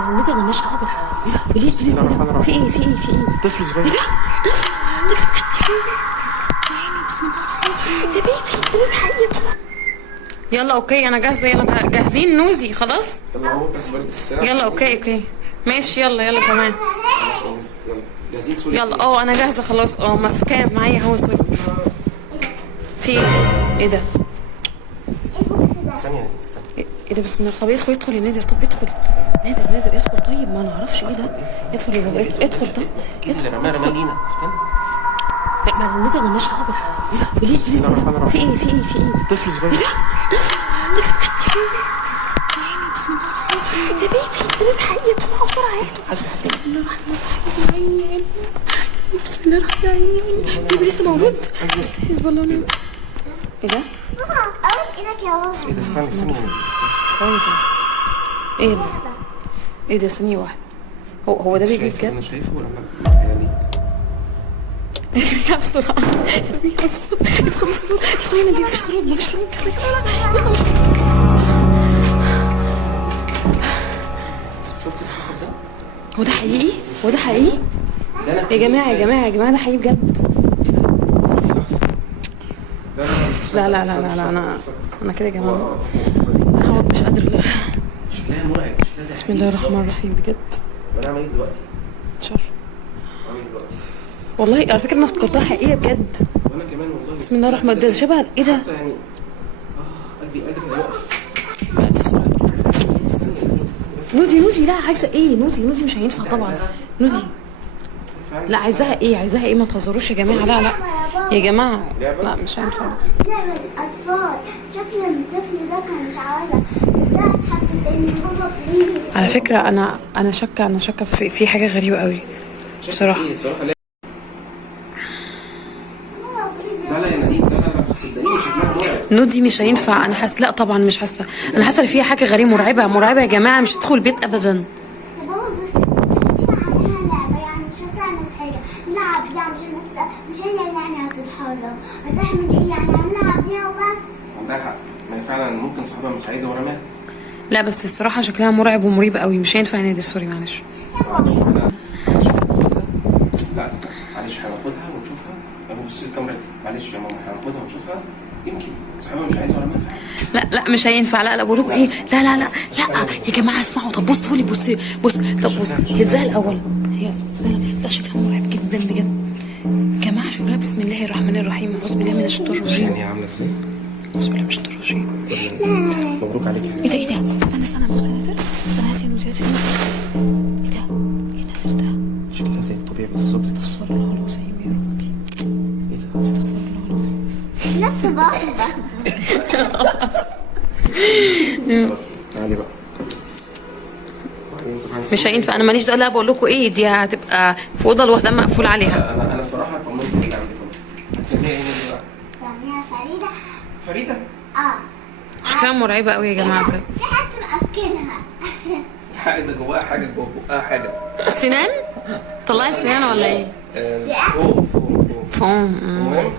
ما ندى مالناش دعوه بالحلقه. بليز بليز في ايه في ايه في ايه؟ طفل صغير. ايه ده؟ طفل بسم الله الرحمن الرحيم. ده بيبي حقيقي طبعا. يلا اوكي انا جاهزه. يلا جاهزين نوزي خلاص. يلا هو بس برد الساعه. يلا اوكي ماشي. يلا كمان. يلا جاهزين سوري. يلا انا جاهزه خلاص. ماسكاه معايا هو سوري. في ايه ده؟ ثانيه استنى. ايه ده بسم الله. طب ادخل يا نادر. طب ادخل نادر ادخل. طيب ما نعرفش ايه ده. ادخل يا بابا ادخل. طب اكيد اللي رماها لينا. استنى. لا ما ندى مالناش دعوه بالحلقه. بليز في ايه في ايه؟ طفل صغير. ايه ده؟ بسم الله الرحمن الرحيم. ده بيبي حقيقي طبعا. بسرعه حسب بسم الله الرحمن الرحيم. يا عيني بسم الله الرحمن الرحيم. بيبي لسه مولود. بس حسب الله ونعم. ايه ده؟ ماما اول ايدك يا بابا. ايه ده؟ استنى ثواني. ايه ده؟ ايه ده؟ ثانيه واحده. هو ده بيبي بجد؟ انا شايفه ولا لا؟ يعني ارميها بسرعه. ادخل يا نادي. مفيش خروج. يلا شفت اللي حصل ده؟ هو ده حقيقي؟ يا جماعه ده حقيقي بجد. لا انا كده يا جماعه. انا مش قادر. شكلها مرعب. بسم الله الرحمن الرحيم بجد. انا اعمل ايه دلوقتي؟ مش عارفه اعمل ايه دلوقتي؟ والله على فكره انا افتكرتها حقيقيه بجد. وانا كمان والله. بسم الله الرحمن الرحيم. ده شبه ايه ده؟ يعني قلبي هيوقف. نودي لا عايزه ايه؟ نودي مش هينفع طبعا. نودي لا عايزاها ايه؟ ما تهزروش يا جماعه. لا يا جماعه لا مش هينفع. لعبة اطفال. شكل الطفل ده كان مش عاوزة. ده اتحطت ان بابا بليز. على فكره انا شاكه في حاجه غريبه قوي بصراحه. لا يا نادين. لا صدقيني شكلها مرعب. نودي مش هينفع. انا حاسه لا طبعا مش حاسه. انا حاسه ان فيها حاجه غريبه مرعبه يا جماعه. مش هتدخل البيت ابدا. يا بابا بس انت عليها لعبة يعني مش هتعمل حاجة. نلعب يعني مش هي يعني هتتحرك. هتعمل ايه يعني؟ هنلعب بيها وبس. عندها حق. ما هي فعلا ممكن صاحبها مش عايزه ورماها. لا بس الصراحه شكلها مرعب ومريب قوي. مش هينفع يا نادر سوري معلش. لا معلش هناخدها ونشوفها. ابو بص الكاميرا. معلش يا ماما هناخدها ونشوفها. يمكن صاحبها مش عايزه ورماها فعلا. لا مش هينفع. لا بقول لكم ايه. لا يا جماعه اسمعوا. طب بصوا لي. بص طب بص هزها الاول. هي لا شكلها مرعب جدا بجد يا جماعه. شكلها بسم الله الرحمن الرحيم. اعوذ بالله من الشيطان الرجيم. يعني عامله ازاي؟ اعوذ بالله من الشيطان الرجيم. مبروك عليك. ايه ده؟ استنى بص يا نادر. استنى هاتي نوزي. ايه ده؟ ايه نادر ده؟ شكلها زي الطبيعي بالظبط. استغفر الله العظيم يا ربي. ايه ده؟ استغفر الله العظيم. نفس الباص خلاص تعالي بقى. مش هينفع. انا ماليش دعوه. لا بقول لكم ايه. دي هتبقى في اوضه لوحدها مقفول عليها. انا صراحه طمنت اللي عندي خلاص. هتسميها ايه بقى؟ سميها فريده. شكلها مرعبه قوي يا جماعه بجد. في حد مأكلها. حاجه جواها حاجه جوا بقها حاجه. السنان؟ طلعي السنان ولا ايه؟ فوق. فوم. المهم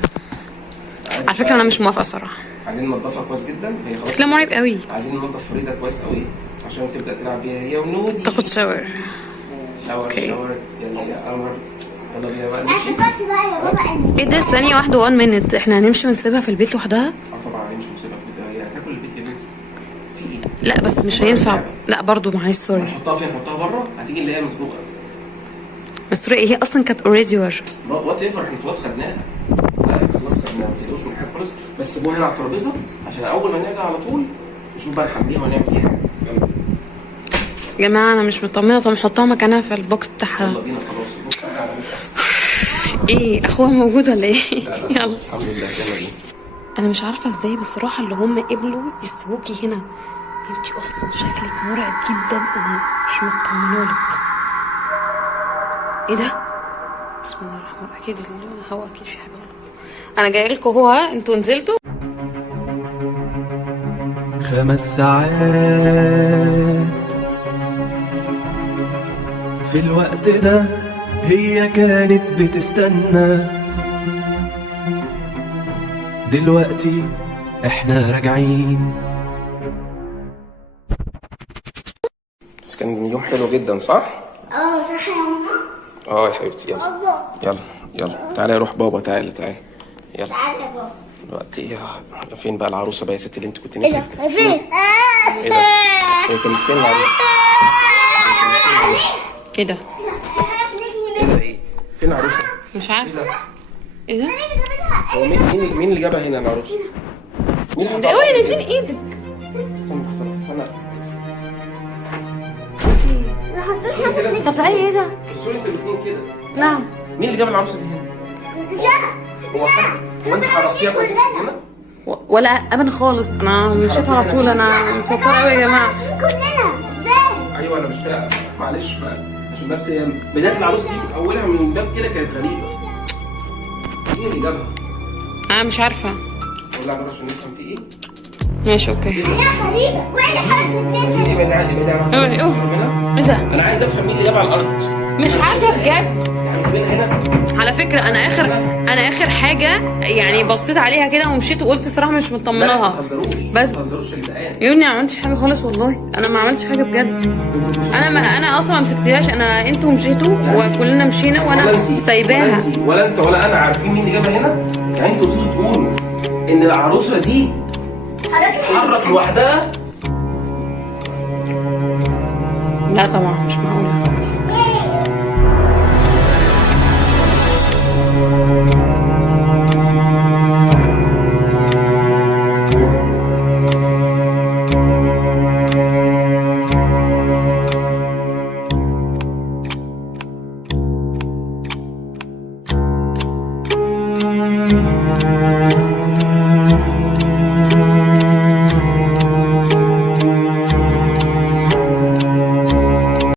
على فكره انا مش موافقه الصراحه. عايزين ننضفها كويس جدا. هي خلاص شكلها مرعب قوي. عايزين ننضف فريده كويس قوي عشان تبدا تلعب بيها هي ونودي. تاخد شاور. شاور. يلا يا قمر. يلا بينا بقى نمشي. افتكرت بقى يا بابا ان ايه ده؟ ثانيه واحده 1 مينت. احنا هنمشي ونسيبها في البيت لوحدها؟ طبعا هنمشي ونسيبها في البيت. هي هتاكل البيت يا بنتي. في ايه؟ لا بس مش هينفع. لا برضو معلش سوري. نحطها فين؟ نحطها بره. هتيجي اللي هي مسروقه. مستوري ايه؟ هي اصلا كانت اوريدي ور. وات ايفر. احنا خلاص خدناها. لا احنا خلاص خدناها. ما تقلقوش من حاجه خالص. بس سيبوها هنا على الترابيزه عشان اول ما نرجع على طول نشوف بقى نحميها ونعمل فيها حاجه. يلا يا جماعه انا مش مطمنه. طب نحطها مكانها في البوكس بتاعها. يلا بينا خلاص. ايه اخوها موجود ولا ايه؟ يلا الحمد لله. يلا بينا. انا مش عارفه ازاي بصراحه اللي هم قبلوا يستووكي هنا. انتي اصلا شكلك مرعب جدا. انا مش مطمنالك. ايه ده؟ بسم الله الرحمن الرحيم. اكيد الهوا اكيد في حاجه غلط. انا جاي لكم اهو. انتوا نزلتوا 5 ساعات في الوقت ده هي كانت بتستنى. دلوقتي احنا راجعين. بس كان يوم حلو جدا صح؟ صح يا ماما. يا حبيبتي يلا بابا يلا يلا تعالى يا روح بابا، تعالى تعالى يلا. تعالى يا بابا. دلوقتي فين بقى العروسه بقى يا ستي اللي انت كنت ايه نفسك ده؟ فين؟ ايه ده؟ هي كانت فين العروسه؟ ايه ده؟ ايه ده ايه؟ فين العروسه؟ مش عارفه ايه ده؟ هو مين اللي جابها هنا العروسه؟ مين اللي ده حطها؟ اوعي نديني ايدك. استنى استنى طب تعالي ايه ده؟ بصوا لي انتوا الاثنين كده. نعم. مين اللي جاب العروسه دي هنا؟ مش انا. هو انت حرقتيها كويس هنا؟ ولا ابدا خالص، انا مشيت على طول، انا مفكره قوي يا جماعه. كلنا ازاي؟ ايوه انا مش فاهم، معلش بقى عشان بس هي بدايه العروسه دي اولها من باب كده كانت غريبه. مين اللي جابها؟ انا مش عارفه. قول لها عشان نفهم في ايه. ماشي اوكي. يا غريبة وين حركة ابعد عني ابعد عني. اوعي اوعي. ايه ده؟ انا عايز افهم مين اللي جابها على الارض. مش عارفه بجد. يعني سيبينها هنا. على فكره انا اخر حاجه يعني بصيت عليها كده ومشيت وقلت صراحه مش لا مطمناها. ما تهزروش بس ما تهزروش يا جدعان. يا ابني ما عملتش حاجه خالص والله، انا ما عملتش حاجه بجد. انا اصلا ما مسكتهاش، انتوا مشيتوا وكلنا مشينا وانا سايباها. ولا انت ولا انا عارفين مين اللي جابها هنا. يعني انتوا نسيتوا تقولوا ان العروسه دي تتحرك لوحدها. لا طبعا مش